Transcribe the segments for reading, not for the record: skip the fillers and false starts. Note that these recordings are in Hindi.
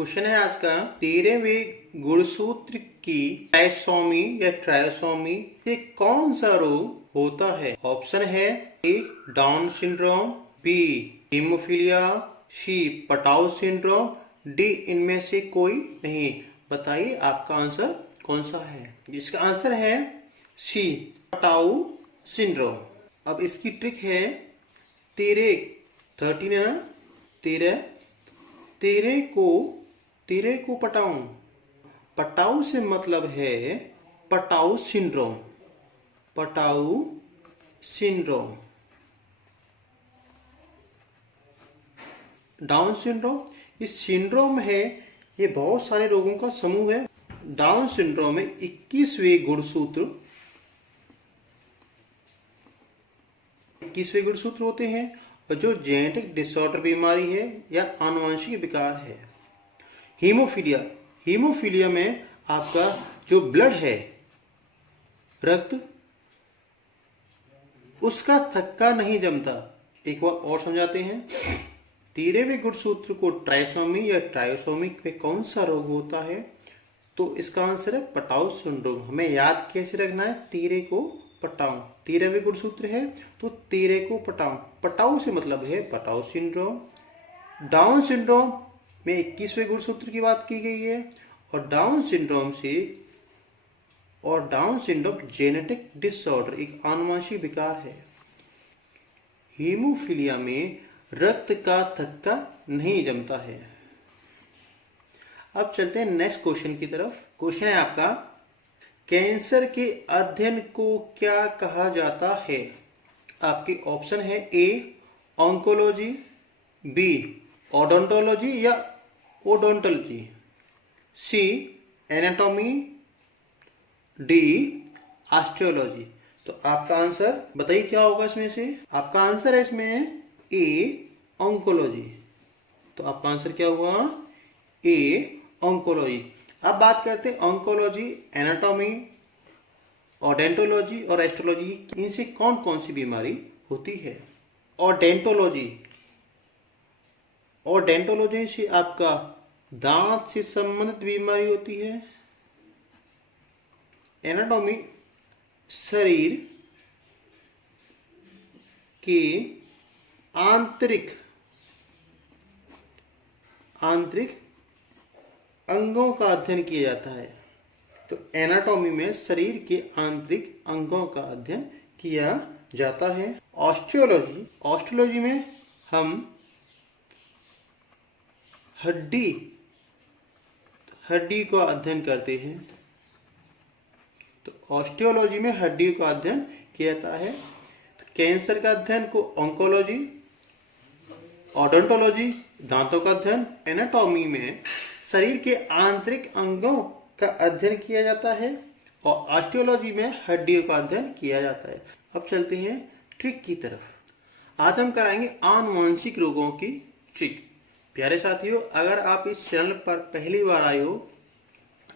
क्वेश्चन है आज का 13वें गुणसूत्र की ट्राइसोमी या ट्रायोसोमी से कौन सा रोग होता है। ऑप्शन है ए डाउन सिंड्रोम, बी हीमोफीलिया, सी पटाउ सिंड्रोम, डी इनमें से कोई नहीं। बताइए आपका आंसर कौन सा है। इसका आंसर है सी पटाउ सिंड्रोम। अब इसकी ट्रिक है 13 है ना, 13 को पटाऊ। पटाऊ से मतलब है Patau syndrome. Patau syndrome. Down syndrome, इस सिंड्रोम है ये बहुत सारे रोगों का समूह है। डाउन सिंड्रोम में 21वें गुणसूत्र होते हैं और जो जेनेटिक डिसऑर्डर बीमारी है या आनुवंशिक विकार है। हीमोफीलिया में आपका जो ब्लड है, रक्त, उसका थक्का नहीं जमता। एक बार और समझाते हैं। 13वें गुणसूत्र को ट्राइसोमी या ट्रायोसोमी में कौन सा रोग होता है, तो इसका आंसर है पटाउ सिंड्रोम। हमें याद कैसे रखना है, 13 को पटाऊ। 13वें गुणसूत्र है तो 13 को पटाऊ। पटाऊ से मतलब है पटाउ सिंड्रोम। डाउन सिंड्रोम में 21वें गुणसूत्र की बात की गई है और डाउन सिंड्रोम जेनेटिक डिसऑर्डर, एक आनुवंशिक विकार है। हीमोफीलिया में रक्त का थक्का नहीं जमता है। अब चलते हैं नेक्स्ट क्वेश्चन की तरफ। क्वेश्चन है आपका, कैंसर के अध्ययन को क्या कहा जाता है। आपके ऑप्शन है ए ऑन्कोलॉजी, बी ओडोंटोलॉजी या ओडोंटोलॉजी, सी एनाटॉमी, डी ऑस्टियोलॉजी। तो आपका आंसर बताइए क्या होगा इसमें से। आपका आंसर है इसमें ए ऑन्कोलॉजी। तो आपका आंसर क्या हुआ, ए ऑन्कोलॉजी। अब बात करते हैं ऑन्कोलॉजी, एनाटॉमी, ओडेंटोलॉजी और एस्ट्रोलॉजी, इनसे कौन कौन सी बीमारी होती है। ओडेंटोलॉजी से आपका दांत से संबंधित बीमारी होती है। एनाटॉमी शरीर के आंतरिक अंगों का अध्ययन किया जाता है। तो एनाटॉमी में शरीर के आंतरिक अंगों का अध्ययन किया जाता है। ऑस्टियोलॉजी में हम हड्डी का अध्ययन करते हैं। तो ऑस्टियोलॉजी में हड्डी का अध्ययन किया जाता है। तो कैंसर का अध्ययन को ऑन्कोलॉजी, ओडोंटोलॉजी दांतों का अध्ययन, एनाटॉमी में शरीर के आंतरिक अंगों का अध्ययन किया जाता है और ऑस्टियोलॉजी में हड्डियों का अध्ययन किया जाता है। अब चलते हैं ट्रिक की तरफ। आज हम कराएंगे आनुवंशिक रोगों की ट्रिक। प्यारे साथियों, अगर आप इस चैनल पर पहली बार आए हो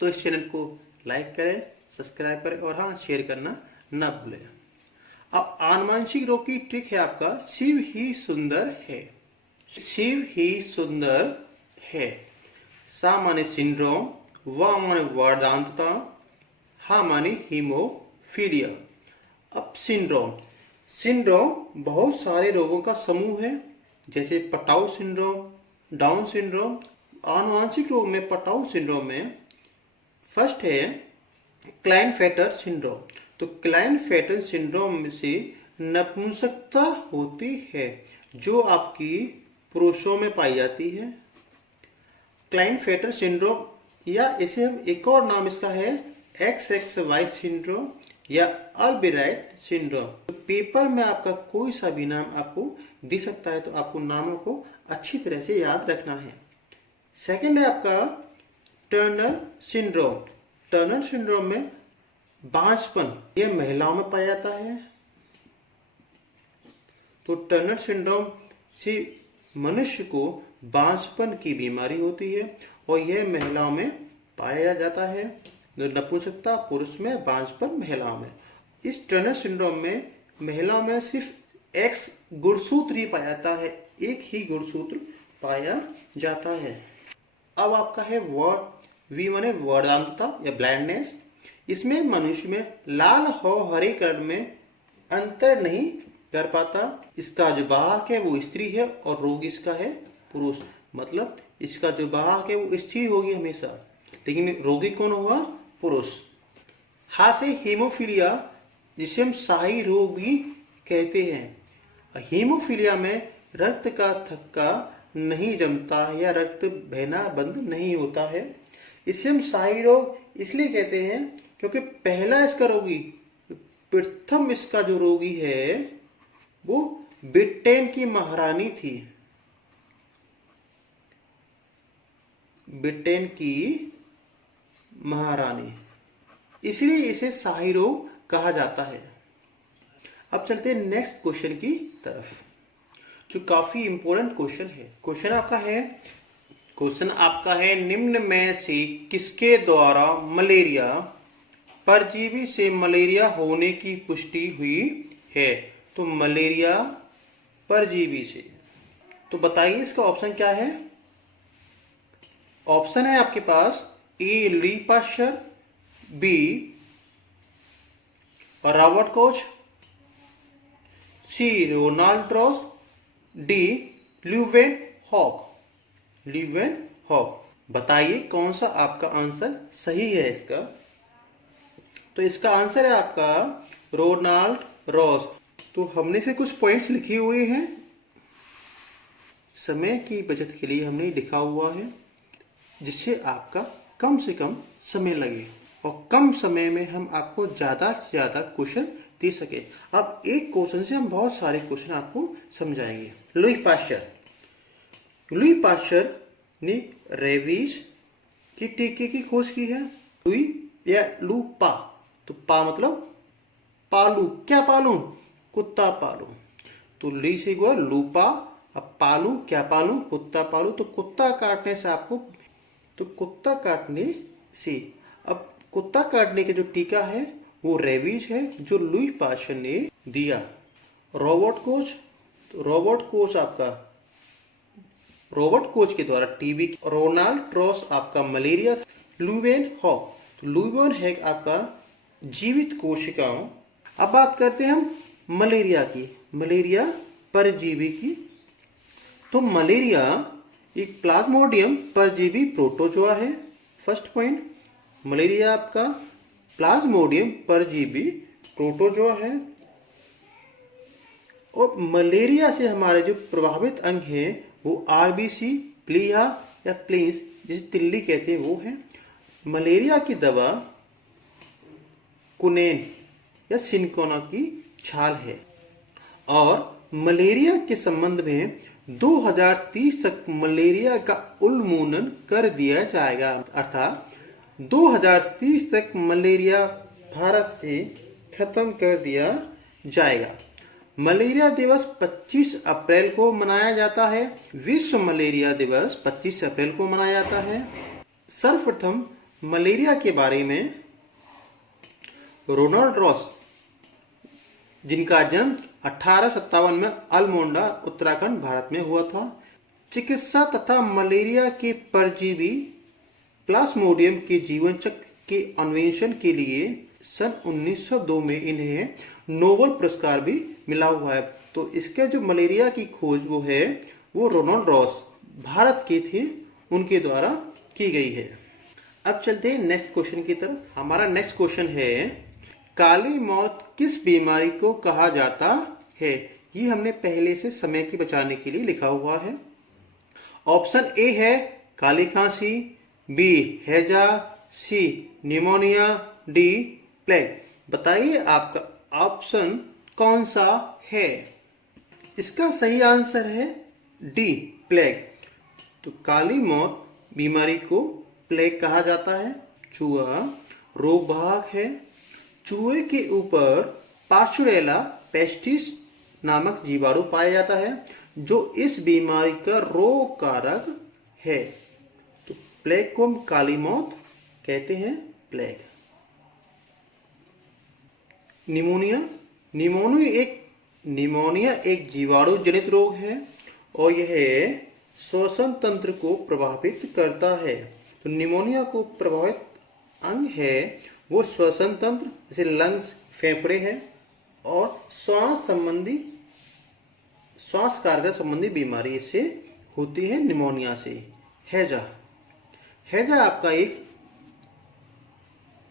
तो इस चैनल को लाइक करें, सब्सक्राइब करें और हाँ, शेयर करना न भूलें। अब आनुवंशिक रोग की ट्रिक है आपका शिव ही सुंदर है। शिव ही सुंदर है। सा माने सिंड्रोम, वा माने वर्दांतता, हा माने हीमोफीलिया। अब सिंड्रोम बहुत सारे रोगों का समूह है, जैसे पटाउ सिंड्रोम, डाउन सिंड्रोम। आनुवंशिक रोग में पटाउ सिंड्रोम में फर्स्ट है क्लाइनफेटर सिंड्रोम। तो क्लाइनफेटर सिंड्रोम से नपुंसकता होती है जो आपकी पुरुषों में पाई जाती है। क्लाइनफेटर सिंड्रोम, या इसे हम एक और नाम इसका है XXY सिंड्रोम या अल्ब्रेक्ट सिंड्रोम। तो पेपर में आपका कोई सा भी नाम आपको दिख सकता है, तो आपको नामों को अच्छी तरह से याद रखना है। सेकंड है आपका टर्नर सिंड्रोम। टर्नर सिंड्रोम में बांझपन, यह महिलाओं में पाया जाता है। तो टर्नर सिंड्रोम से मनुष्य को बांझपन की बीमारी होती है और यह महिलाओं में पाया जाता है। नपुंसकता पुरुष में, बांझपन महिलाओं में। इस टर्नर सिंड्रोम में महिलाओं में सिर्फ एक्स गुणसूत्र ही पाया जाता है, एक ही गुणसूत्र पाया जाता है। अब आपका है वर्ड वी माने वर्दांतता या ब्लाइंडनेस। इसमें मनुष्य में लाल और हरे कलर में अंतर नहीं कर पाता। इसका जो वाहक है वो स्त्री है और रोग इसका है पुरुष। मतलब इसका जो वाहक है वो स्त्री होगी हमेशा, लेकिन रोगी कौन होगा? पुरुष। हाथ से हीमोफीलिया, जिसे हम शाही रोग भी कहते हैं। हीमोफीलिया में रक्त का थक्का नहीं जमता या रक्त बहना बंद नहीं होता है। इसे हम शाही रोग इसलिए कहते हैं क्योंकि पहला इसका रोगी, प्रथम इसका जो रोगी है वो ब्रिटेन की महारानी थी। ब्रिटेन की महारानी, इसलिए इसे शाही रोग कहा जाता है। अब चलते हैं नेक्स्ट क्वेश्चन की तरफ, जो काफी इंपॉर्टेंट क्वेश्चन है। क्वेश्चन आपका है निम्न में से किसके द्वारा मलेरिया परजीवी से मलेरिया होने की पुष्टि हुई है? तो मलेरिया परजीवी से, तो बताइए इसका ऑप्शन क्या है? ऑप्शन है आपके पास A Louis Pasteur, B Robert Koch, C Ronald Ross, D Leeuwenhoek. Leeuwenhoek, बताइए कौन सा आपका आंसर सही है इसका? तो इसका आंसर है आपका रोनाल्ड रॉस। तो हमने से कुछ पॉइंट्स लिखे हुए हैं, समय की बचत के लिए हमने लिखा हुआ है, जिससे आपका कम से कम समय लगे और कम समय में हम आपको ज्यादा से ज्यादा क्वेश्चन दे सके। अब एक क्वेश्चन से हम बहुत सारे क्वेश्चन आपको समझाएंगे। लुई पाश्चर ने रेबीज की टीके की खोज की है। लुई या लू पा, तो पा मतलब पालू, क्या पालू? कुत्ता पालू। तो लुई से हुआ लूपा, अब पालू, क्या पालू? कुत्ता पालू। तो कुत्ता काटने से आपको, तो कुत्ता काटने से, अब कुत्ता काटने के जो टीका है वो रेबीज है, जो लुई पाश्चर ने दिया। रॉबर्ट कोच, तो रॉबर्ट कोच के द्वारा टीबी। रोनाल्ड रॉस आपका मलेरिया। ल्यूवेन हॉक, तो ल्यूवेन हैक आपका जीवित कोशिकाओं। अब बात करते हैं हम मलेरिया की, मलेरिया परजीवी की। तो मलेरिया एक प्लाज्मोडियम परजीवी प्रोटोजोआ है। फर्स्ट पॉइंट, मलेरिया आपका प्लाज्मोडियम परजीवी प्रोटोजोआ है। और मलेरिया से हमारे जो प्रभावित अंग हैं वो आरबीसी, प्लीहा या प्लीन्स, जिसे तिल्ली कहते हैं, वो है। मलेरिया की दवा कुनेन या सिनकोना की छाल है। और मलेरिया के संबंध में 2030 तक मलेरिया का उन्मूलन कर दिया जाएगा, अर्थात 2030 तक मलेरिया भारत से खत्म कर दिया जाएगा। मलेरिया दिवस 25 अप्रैल को मनाया जाता है। विश्व मलेरिया दिवस 25 अप्रैल को मनाया जाता है। सर्वप्रथम मलेरिया के बारे में रोनाल्ड रॉस, जिनका जन्म 1857 में अल्मोड़ा, उत्तराखंड, भारत में हुआ था, चिकित्सा तथा मलेरिया के परजीवी प्लाज्मोडियम के जीवन चक्र के अन्वेषण के लिए सन 1902 में इन्हें नोबेल पुरस्कार भी मिला हुआ है। तो इसके जो मलेरिया की खोज वो रोनाल्ड रॉस, भारत के थे, उनके द्वारा की गई है। अब चलते हैं नेक्स्ट क्वेश्चन की तरफ। हमारा नेक्स्ट क्वेश्चन है काली मौत किस बीमारी को कहा जाता है? ये हमने पहले से समय की बचाने के लिए लिखा हुआ है। ऑप्शन ए है काली खांसी, बी हैजा, सी निमोनिया, डी प्लेग। बताइए आपका ऑप्शन कौन सा है? इसका सही आंसर है डी प्लेग। तो काली मौत बीमारी को प्लेग कहा जाता है। चूहा रोगवाहक है। चूहे के ऊपर पास्चुरेला पेस्टिस नामक जीवाणु पाया जाता है, जो इस बीमारी का रोग कारक है। तो प्लेग को हम काली मौत कहते हैं, प्लेग। निमोनिया एक जीवाणु जनित रोग है और यह श्वसन तंत्र को प्रभावित करता है। तो निमोनिया को प्रभावित अंग है वो श्वसन तंत्र, जैसे लंग्स, फेफड़े है, और श्वास कार्य संबंधी बीमारी इससे होती है निमोनिया से। हैजा आपका एक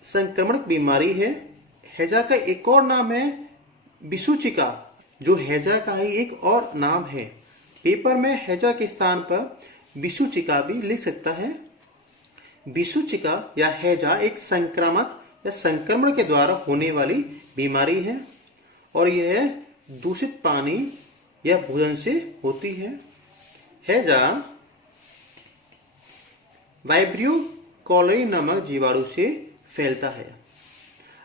संक्रमणिक बीमारी है। हैजा का एक और नाम है विसूचिका, जो हैजा का ही एक और नाम है। पेपर में हैजा के स्थान पर विसूचिका भी लिख सकता है। विसूचिका या हैजा एक संक्रामक या संक्रमण के द्वारा होने वाली बीमारी है और यह दूषित पानी या भोजन से होती है। हैजा वाइब्रियो कॉलेरी नामक जीवाणु से फैलता है।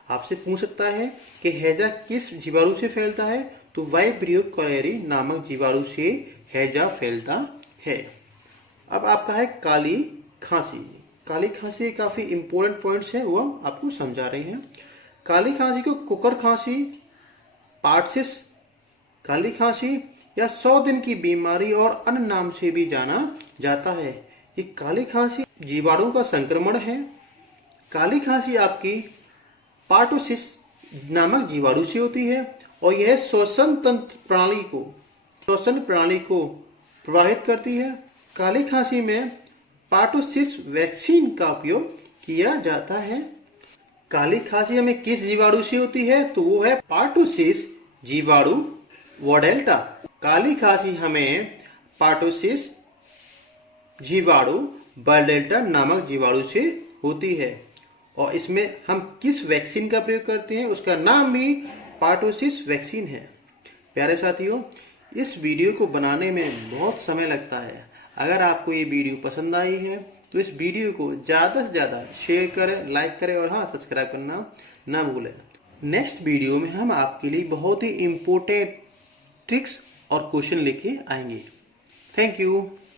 आपसे पूछ सकता है कि हैजा किस जीवाणु से फैलता है, तो वाइब्रियो कॉलेरी नामक जीवाणु से हैजा फैलता है। अब आपका है काली खांसी। काली खांसी काफी इंपॉर्टेंट पॉइंट्स है, वो हम आपको समझा रहे हैं। काली खांसी को कुकर खांसी, पार्टसिस काली खांसी या 100 दिन की बीमारी और अन्य नाम से भी जाना जाता है। ये काली खांसी जीवाणु का संक्रमण है। काली खांसी आपकी पार्टोसिस नामक जीवाणु से होती है और यह श्वसन प्रणाली को प्रभावित करती है। काली खांसी में पार्टोसिस वैक्सीन का उपयोग किया जाता है। काली खांसी हमें किस जीवाणु से होती है, तो वो है पार्टोसिस जीवाणु वोडेल्टा। काली खांसी हमें पार्टोसिस जीवाणु वर्डेल्टा नामक जीवाणु से होती है और इसमें हम किस वैक्सीन का प्रयोग करते हैं, उसका नाम भी पार्टोसिस वैक्सीन है। प्यारे साथियों, इस वीडियो को बनाने में बहुत समय लगता है। अगर आपको ये वीडियो पसंद आई है तो इस वीडियो को ज़्यादा से ज़्यादा शेयर करें, लाइक करें और हाँ, सब्सक्राइब करना ना भूलें। नेक्स्ट वीडियो में हम आपके लिए बहुत ही इम्पोर्टेंट ट्रिक्स और क्वेश्चन लेके आएंगे। Thank you.